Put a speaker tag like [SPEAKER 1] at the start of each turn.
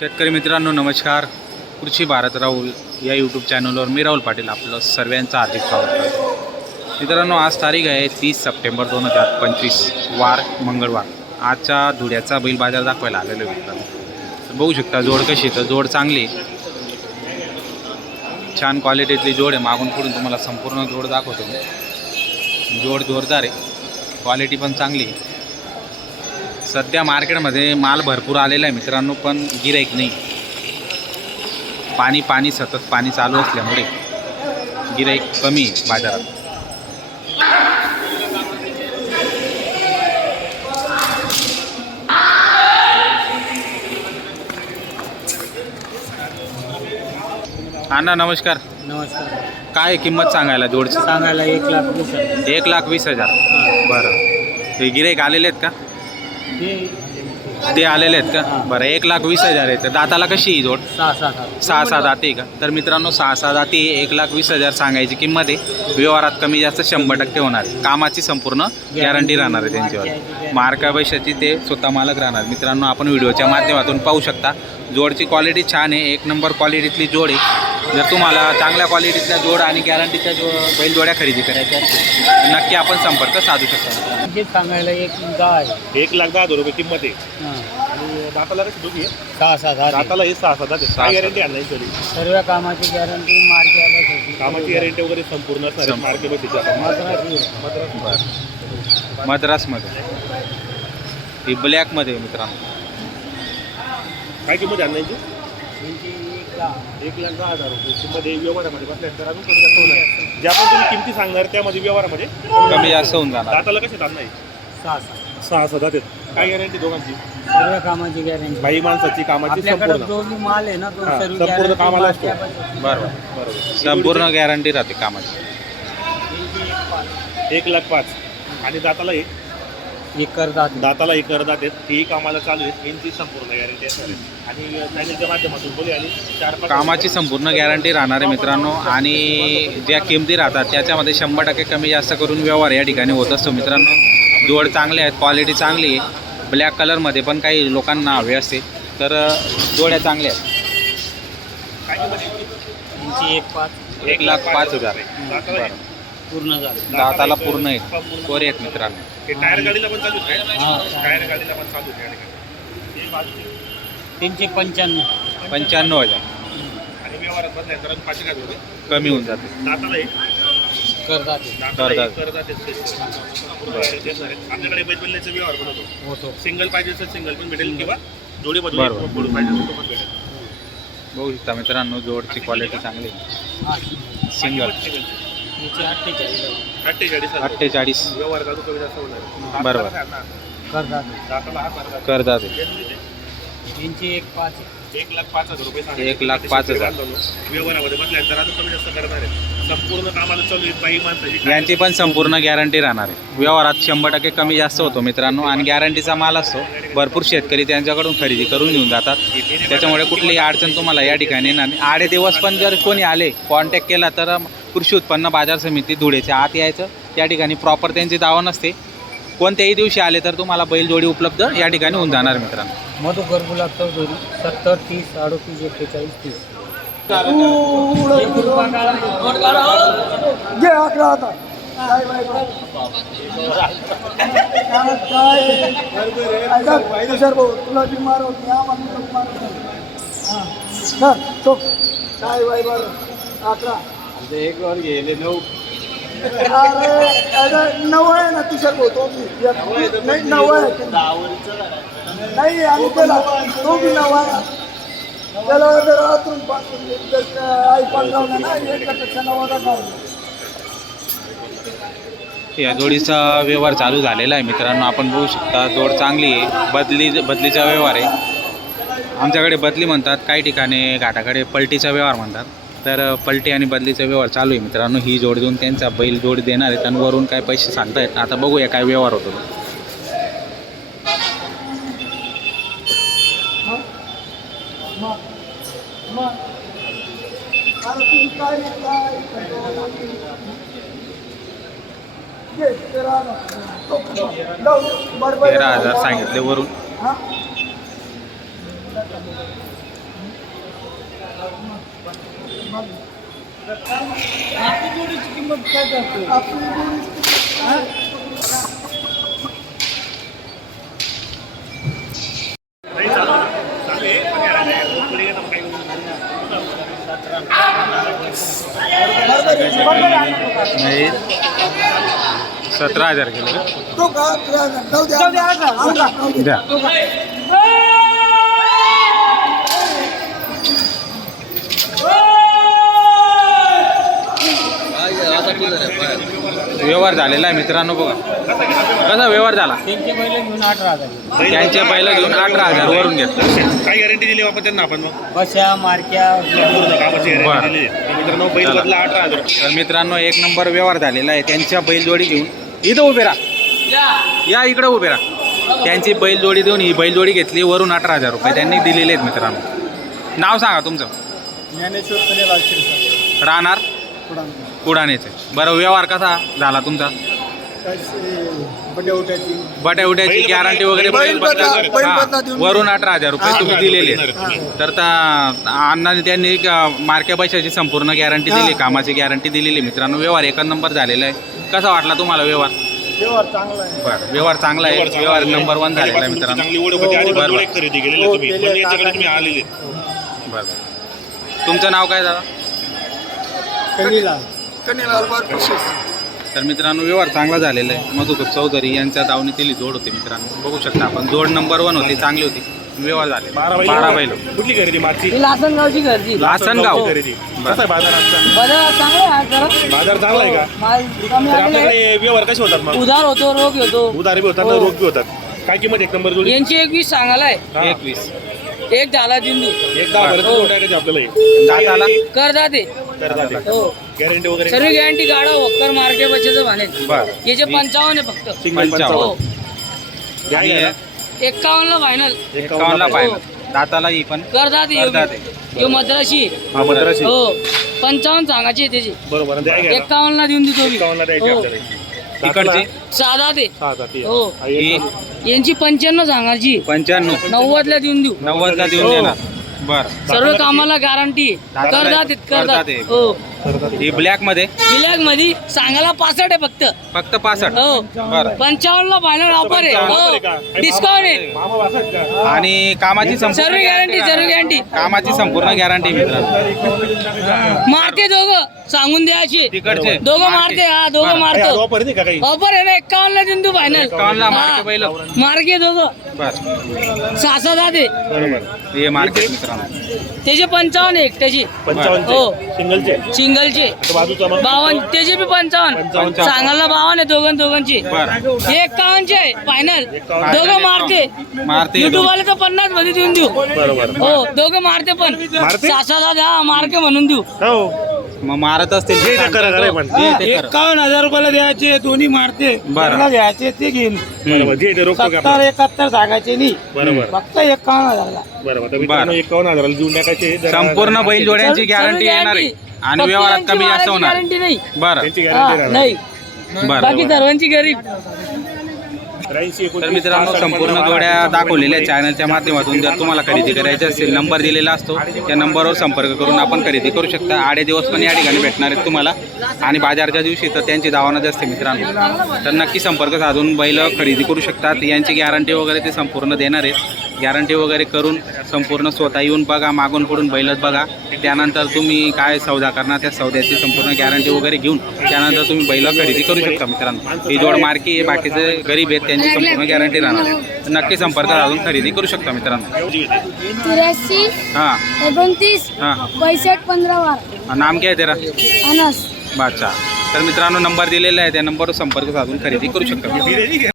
[SPEAKER 1] शेतकरी मित्रांनो नमस्कार. कृषी भारत राहुल या यूट्यूब चॅनलवर मी राहुल पाटील आपलं सर्वांचं हार्दिक स्वागत करतो. मित्रांनो आज तारीख आहे तीस सप्टेंबर दोन हजार पंचवीस वार मंगळवार. आजच्या धुळ्याचा बैल बाजार दाखवायला आलेलो आहे मित्रांनो. तर बघू शकता जोड कशी तर जोड चांगली आहे. छान क्वालिटीतली जोड आहे. मागून पुढून तुम्हाला संपूर्ण जोड दाखवतो मी. जोड जोरदार आहे. क्वालिटी पण चांगली आहे. सध्या मार्केटमध्ये माल भरपूर आलेला आहे मित्रांनो पण गिराईक नाही. पाणी पाणी सतत पाणी चालू असल्यामुळे गिराईक कमी आहे बाजारात. अण्णा नमस्कार.
[SPEAKER 2] नमस्कार.
[SPEAKER 1] काय किंमत सांगायला जोडची?
[SPEAKER 2] सांगायला एक लाख वीस हजार.
[SPEAKER 1] एक लाख वीस हजार. बरं. ते गिराईक आलेले आहेत का? ते आलेले आहेत का. बरं एक लाख वीस हजार आहेत तर दाताला कशी ही जोड?
[SPEAKER 2] सहा सात
[SPEAKER 1] सहा सहा दाते आहे का? तर मित्रांनो सहा सहा दाते एक लाख वीस हजार सांगायची किंमत आहे. व्यवहारात कमी जास्त शंभर टक्के होणार कामाची संपूर्ण गॅरंटी राहणार आहे त्यांच्यावर मार्का पैशाची ते स्वतः मालक राहणार. मित्रांनो आपण व्हिडिओच्या माध्यमातून पाहू शकता. जोडची क्वालिटी छान आहे. एक नंबर क्वालिटीतली जोड आहे. जर तुम्हाला चांगल्या क्वालिटीतल्या जोड आणि गॅरंटीच्या जो बैलजोड्या खरेदी करायच्या असतील तर नक्की आपण संपर्क साधू शकता.
[SPEAKER 2] हे सांगायला एक दहा आहे.
[SPEAKER 3] एक लाख दहा हजार रुपये किंमत आहे.
[SPEAKER 2] हां.
[SPEAKER 3] आणि दाताला कशी दोघी आहे?
[SPEAKER 2] सहा सात हजार
[SPEAKER 3] दाताला हे सहा सात
[SPEAKER 1] सहा
[SPEAKER 3] काय गॅरंटी तरी
[SPEAKER 2] सर्व कामाची गॅरंटी
[SPEAKER 3] कामाची गॅरंटी वगैरे संपूर्ण असणार
[SPEAKER 1] संपूर्ण.
[SPEAKER 3] मार्के बसीची आपण
[SPEAKER 2] मद्रासी
[SPEAKER 1] मद्रासमध्ये. ही ब्लॅकमध्ये आहे मित्रांनो.
[SPEAKER 3] काय किंमत आहे आणण्याची?
[SPEAKER 2] यांची एक
[SPEAKER 3] लाख दहा हजार रुपये किंमत आहे व्यवहारामध्ये बसल्यानंतर अजून कमी जास्त होणार ज्या पण तुम्ही किमती सांगणार त्यामध्ये व्यवहारामध्ये
[SPEAKER 1] कमी जास्त होऊन जाणार.
[SPEAKER 3] दाताला कसे आणणार
[SPEAKER 2] सहा सात
[SPEAKER 3] सहा सात आहेत. काय गॅरंटी दोघांची?
[SPEAKER 2] सर्व कामाची गॅरंटी
[SPEAKER 3] बाई माणसाची कामाची
[SPEAKER 2] आपल्याकडे
[SPEAKER 3] संपूर्ण.
[SPEAKER 2] जो बी माल आहे ना तो
[SPEAKER 3] हां,
[SPEAKER 2] सर्व
[SPEAKER 3] संपूर्ण
[SPEAKER 2] guarantee
[SPEAKER 3] कामाला असतो.
[SPEAKER 1] बरोबर.
[SPEAKER 3] बरोबर.
[SPEAKER 1] संपूर्ण गॅरंटी राहते कामाची.
[SPEAKER 2] एक
[SPEAKER 3] लाख पाच. आणि दाताला एक
[SPEAKER 2] एक करतात
[SPEAKER 3] दाताला एक करदात आहेत. ही कामाला चालू आहेत. यांची संपूर्ण गॅरंटी असणार आहे. आणि चॅनलच्या माध्यमातून बोलू आणि चार पाच
[SPEAKER 1] कामाची संपूर्ण गॅरंटी राहणार आहे मित्रांनो. आणि ज्या किमती राहतात त्याच्यामध्ये शंभर टक्के कमी जास्त करून व्यवहार या ठिकाणी होत असतो मित्रांनो. जोड चांगले आहेत क्वालिटी चांगली आहे. ब्लॅक कलरमध्ये पण काही लोकांना हवे असते. तर जोड्या चांगल्या आहेत.
[SPEAKER 3] काय किंमत आहे?
[SPEAKER 2] यांची एक पाच.
[SPEAKER 1] एक लाख पाच हजार.
[SPEAKER 3] दाताला
[SPEAKER 1] बरं.
[SPEAKER 2] पूर्ण झाले.
[SPEAKER 1] दाताला पूर्ण आहेत कोरे आहेत मित्रांनो.
[SPEAKER 3] हे टायर गाडीला पण चालू आहे
[SPEAKER 2] हां.
[SPEAKER 3] टायर गाडीला पण चालू आहे या ठिकाणी. हे बाजूचे.
[SPEAKER 2] त्यांचे पंच्याण्णव.
[SPEAKER 1] पंच्याण्णव हजार.
[SPEAKER 3] आणि व्यवहारात बसलाय तर पाचशे काय होते
[SPEAKER 1] कमी होऊन जाते.
[SPEAKER 3] दाताला एक.
[SPEAKER 2] करतात
[SPEAKER 3] दाताला
[SPEAKER 1] करदात.
[SPEAKER 3] करदात. आपल्याकडे व्यवहार पण होतो
[SPEAKER 2] होतो
[SPEAKER 3] सिंगल पाहिजे तर सिंगल पण भेटेल किंवा जोडी बदलून
[SPEAKER 1] बरोबर.
[SPEAKER 3] एक पडून पाहिजे तर तो पण भेटेल.
[SPEAKER 1] बघू शकता मित्रांनो जोडची क्वालिटी चांगली आहे.
[SPEAKER 2] हा
[SPEAKER 1] सिंगल
[SPEAKER 2] अठ्ठेचाळीस
[SPEAKER 3] अठ्ठेचाळीस व्यवहार कमी जास्त होणार.
[SPEAKER 1] बरोबर.
[SPEAKER 3] हा करदात.
[SPEAKER 2] यांची एक पाच.
[SPEAKER 3] एक लाख पाच हजार रुपये.
[SPEAKER 1] एक लाख पाच हजार.
[SPEAKER 3] व्यवहारामध्ये कमी जास्त करणार आहे संपूर्ण कामाला चालू आहे काही माणसं
[SPEAKER 1] यांची पण संपूर्ण गॅरंटी राहणार आहे व्यवहारात शंभर टक्के कमी जास्त होतो मित्रांनो आणि गॅरंटीचा माल असतो भरपूर शेतकरी त्यांच्याकडून खरेदी करून घेऊन जातात त्याच्यामुळे कुठलीही अडचण तुम्हाला या ठिकाणी येणार नाही आडे दिवस पण जर कोणी आले कॉन्टॅक्ट केला तर कृषी उत्पन्न बाजार समिती धुळेच्या आत यायचं त्या ठिकाणी प्रॉपर त्यांची दावा नसते कोणत्याही दिवशी आले तर तुम्हाला बैलजोडी उपलब्ध या ठिकाणी होऊन जाणार मित्रांनो
[SPEAKER 2] मधुकर गुलाब चौधरी सत्तर तीस अडतीस एक्केचाळीस तीस
[SPEAKER 4] काय काय तुषार भाऊ तुला बी मारवत या आम्हाला तो काय बाय बरं अकरा
[SPEAKER 3] एक वर गेले नऊ
[SPEAKER 4] अरे अरे नवं आहे ना तुषार भाऊ तो नाही नवं आहे नाही आणि त्याला तो बी नवा आहे त्याला जर पाच आई जर का ऐकून लावलं ना एकापेक्षा नवा
[SPEAKER 1] या जोडीचा व्यवहार चालू झालेला आहे मित्रांनो. आपण बघू शकता जोड चांगली आहे. बदली बदलीचा व्यवहार आहे. आमच्याकडे बदली म्हणतात काही ठिकाणी घाटाकडे पलटीचा व्यवहार म्हणतात. तर पलटी आणि बदलीचा व्यवहार चालू आहे मित्रांनो. ही जोड देऊन त्यांचा बैल जोड देणार आहेत आणि वरून काय पैसे सांगतायत. आता बघूया काय व्यवहार होतो.
[SPEAKER 4] मग मग अरे तुम्ही काय काय घे, तेरा हजार.
[SPEAKER 1] सांगितले वरून
[SPEAKER 4] हा? आपली जोडी
[SPEAKER 3] नाही
[SPEAKER 1] सतरा हजार किलो.
[SPEAKER 4] द्या जाऊ द्या
[SPEAKER 1] द्या व्यवहार झालेला आहे मित्रांनो बघा. कसा व्यवहार झाला?
[SPEAKER 2] त्यांचे बैल घेऊन अठरा हजार
[SPEAKER 1] त्यांचे घेऊन अठरा हजार वरून घेतलं
[SPEAKER 3] काय गॅरंटी दिली बाबा त्यांना आपण मग?
[SPEAKER 2] बशा मारक्या.
[SPEAKER 3] मित्रांनो बैल. बदला अठरा हजार
[SPEAKER 1] तर मित्रांनो एक नंबर व्यवहार झालेला आहे. त्यांच्या बैलजोडी घेऊन. इथं उभे राहा. या. इकडे उभे राहा. त्यांची बैलजोडी देऊन ही बैलजोडी घेतली. वरून अठरा हजार रुपये त्यांनी दिलेले आहेत मित्रांनो. नाव सांगा तुमचं.
[SPEAKER 2] ज्ञानेश्वर कलेला
[SPEAKER 1] राहणार कुडाणेचे बरं व्यवहार कसा झाला तुमचा?
[SPEAKER 2] बड्या उठायची.
[SPEAKER 1] बट्या उट्याची
[SPEAKER 3] बैल
[SPEAKER 1] गॅरंटी वगैरे
[SPEAKER 4] बैल
[SPEAKER 1] बैल
[SPEAKER 4] बदला-
[SPEAKER 1] बदला-
[SPEAKER 4] बैल
[SPEAKER 1] हा,
[SPEAKER 4] बदला देऊन-
[SPEAKER 1] वरून अठरा हजार रुपये तुम्ही दिलेले. आहेत. तर त्या अण्णाने त्यांनी मार्क्या पैशाची संपूर्ण गॅरंटी दिली कामाची गॅरंटी दिलेली. मित्रांनो व्यवहार एक नंबर झालेला आहे. कसा वाटला तुम्हाला व्यवहार?
[SPEAKER 2] व्यवहार चांगला आहे.
[SPEAKER 1] बरं व्यवहार चांगला आहे.
[SPEAKER 3] व्यवहार आहे.
[SPEAKER 1] नंबर वन झालेला आहे मित्रांनो.
[SPEAKER 3] चांगली ओळख होती. आधी
[SPEAKER 1] बरं,
[SPEAKER 3] बरोबर खरेदी केलेली
[SPEAKER 2] हो,
[SPEAKER 3] तुम्ही.
[SPEAKER 2] केलेलं
[SPEAKER 3] म्हणजे याच्याकडे
[SPEAKER 2] आहे.
[SPEAKER 3] तुम्ही आलेले.
[SPEAKER 1] बरं बरं. तुमचं नाव काय दादा? तर मित्रांनो व्यवहार चांगला झालेला आहे. मधुकर चौधरी यांच्या दावणीतील ही जोड होती मित्रांनो. बघू शकता आपण जोड नंबर वन होती चांगली होती. व्यवहार झाले.
[SPEAKER 3] बारा बैल. कुठली खरेदी मागची?
[SPEAKER 5] लासनगावची
[SPEAKER 1] लासनगाव.
[SPEAKER 3] खरेदी. कसा आहे बाजार आजचा?
[SPEAKER 5] बाजार चांगला आहे जरा.
[SPEAKER 3] बाजार चांगला आहे का?
[SPEAKER 5] माल कमी
[SPEAKER 3] तर
[SPEAKER 5] आलेले
[SPEAKER 3] आपल्याकडे व्यवहार कसे होतात मग?
[SPEAKER 5] उधार होतो रोग येतो
[SPEAKER 3] उधारी बी होतात ना
[SPEAKER 5] हो.
[SPEAKER 3] रोख बी होतात. काय किंमत एक नंबर जोडी?
[SPEAKER 5] यांची एक वीस सांगालाय
[SPEAKER 3] हा.
[SPEAKER 1] एकवीस.
[SPEAKER 5] एक झाला दिंदू
[SPEAKER 3] एक दहा भरत
[SPEAKER 5] हो.
[SPEAKER 3] टाकायचे आपल्याला
[SPEAKER 1] दाताला?
[SPEAKER 5] कर
[SPEAKER 3] करतात
[SPEAKER 5] हो.
[SPEAKER 3] गॅरंटी वगैरे
[SPEAKER 5] सर्व गॅरंटी गाडा वक्कर मार्के बच्चेचं भाणे
[SPEAKER 1] बरं.
[SPEAKER 5] याचे पंचावन्न आहे फक्त.
[SPEAKER 3] सिंगल
[SPEAKER 1] पंचावन्न.
[SPEAKER 5] हो.
[SPEAKER 3] घ्या घ्या.
[SPEAKER 5] एक्कावन्नला फायनल
[SPEAKER 1] एकावन्नला
[SPEAKER 3] हो.
[SPEAKER 1] दाताला ही पण.
[SPEAKER 5] कर
[SPEAKER 1] करदाते.
[SPEAKER 5] बी. ह्यो मद्राशी.
[SPEAKER 3] हा, मद्रासी.
[SPEAKER 5] हो. पंचावन्न सांगायची आहे त्याची.
[SPEAKER 3] बरोबर. आणि द्या घ्या.
[SPEAKER 5] एक्कावन्नला देऊन देतो मी.
[SPEAKER 3] एकावन्नला द्यायची
[SPEAKER 5] हो.
[SPEAKER 3] आपल्याला.
[SPEAKER 1] तिकडची
[SPEAKER 5] साधा ते. हो.
[SPEAKER 1] ही
[SPEAKER 3] एक-
[SPEAKER 5] यांची पंच्याण्णव सांगायची
[SPEAKER 1] पंच्याण्णव.
[SPEAKER 5] नव्वदला देऊन देऊ.
[SPEAKER 1] नव्वदला देऊन
[SPEAKER 5] हो.
[SPEAKER 1] देणार. बर.
[SPEAKER 5] सर्व कामाला गॅरंटी करदात करदात.
[SPEAKER 1] करदाते.
[SPEAKER 5] हो.
[SPEAKER 1] ही
[SPEAKER 5] ब्लॅकमध्ये? बिलॅकमध्ये सांगायला पासष्ट आहे फक्त.
[SPEAKER 1] फक्त पासष्ट?
[SPEAKER 5] हो.
[SPEAKER 1] बर.
[SPEAKER 5] पंचावन्न ला फायनल ऑफर आहे हो. डिस्काउंट आहे?
[SPEAKER 1] आणि कामाची
[SPEAKER 5] सर्व गॅरंटी सर्व गॅरंटी
[SPEAKER 1] कामाची संपूर्ण गॅरंटी मित्रांनो.
[SPEAKER 5] मारते दोघं. सांगून द्यायचे
[SPEAKER 1] तिकडचे.
[SPEAKER 5] दोघं मारते. हा दोघं मारतो.
[SPEAKER 3] ऑफर नाही का काही?
[SPEAKER 5] ऑफर आहे ना एकावन्न ला देऊन तू फायनल
[SPEAKER 1] एकावन्नला मार्के
[SPEAKER 5] दोघं.
[SPEAKER 1] बर.
[SPEAKER 5] सासा जाते
[SPEAKER 3] बरोबर
[SPEAKER 1] हे मार्केट मित्रांनो.
[SPEAKER 5] त्याचे पंचावन्न आहे एकट्याची
[SPEAKER 3] पंचावन्नचे.
[SPEAKER 5] हो.
[SPEAKER 3] सिंगलचे.
[SPEAKER 5] सिंगलचे. बावन्न त्याचे बी पंचावन्न. सांगायला बावन्न आहे दोघं दोघांची एकावन्नचे आहे फायनल. दोघं मारते.
[SPEAKER 1] मारते.
[SPEAKER 5] युट्यूब वाले तर पन्नासमध्ये देऊन देऊ.
[SPEAKER 3] बरोबर.
[SPEAKER 5] हो दोघं मारते पण.
[SPEAKER 3] मारते?
[SPEAKER 5] सासा दादा मार्के म्हणून देऊ.
[SPEAKER 3] हो.
[SPEAKER 1] मग मारत असतील
[SPEAKER 3] जे ते करा, करा पण.
[SPEAKER 1] जे ते करा.
[SPEAKER 2] एकावन्न हजार रुपयाला द्यायचे दोन्ही मारते. घ्यायचे ते घेईन. सत्तर? एकाहत्तर सांगायचे नाही.
[SPEAKER 3] बरोबर.
[SPEAKER 2] फक्त एकावन्न हजारला.
[SPEAKER 3] बरोबर. एकावन्न हजाराला देऊन टाकायचे.
[SPEAKER 1] संपूर्ण बैल जोड्यांची गॅरंटी येणार आहे. आणि व्यवहारात कमी जास्त होणार.
[SPEAKER 5] नाही.
[SPEAKER 1] बरं.
[SPEAKER 3] त्यांची
[SPEAKER 5] हा,
[SPEAKER 3] गॅरंटी
[SPEAKER 5] नाही.
[SPEAKER 1] बरं
[SPEAKER 5] बाकी सर्वांची गरीब.
[SPEAKER 1] तर मित्रांनो संपूर्ण जोड्या दाखवलेल्या चॅनलच्या माध्यमातून जर तुम्हाला खरेदी करायची असेल नंबर दिलेला असतो. त्या नंबरवर संपर्क करून आपण खरेदी करू शकता. आडे दिवस पण या ठिकाणी भेटणार आहेत तुम्हाला. आणि बाजारच्या दिवशी तर त्यांची दावानच असते मित्रांनो. तर नक्की संपर्क साधून बैल खरेदी करू शकतात. यांची गॅरंटी वगैरे ते संपूर्ण देणार आहेत. गॅरंटी वगैरे करून संपूर्ण स्वतः येऊन बघा मागून पुढून बैलच बघा. त्यानंतर तुम्ही काय सौदा करणार त्या सौद्याची संपूर्ण गॅरंटी वगैरे घेऊन त्यानंतर तुम्ही बैल खरेदी करू शकता मित्रांनो. ही जोड मार्की बाकीचे गरीब आहेत त्यांची संपूर्ण गॅरंटी राहणार आहे. तर नक्की संपर्क साधून खरेदी करू शकता मित्रांनो.
[SPEAKER 6] चौऱ्याऐंशी
[SPEAKER 1] हां.
[SPEAKER 6] एकोणतीस
[SPEAKER 1] हां.
[SPEAKER 6] पैसठ पंधरा बारा.
[SPEAKER 1] नाम काय आहे तेरा?
[SPEAKER 6] अनस.
[SPEAKER 1] बादशाह तर मित्रांनो नंबर दिलेला आहे. त्या नंबरवर संपर्क साधून खरेदी करू शकता.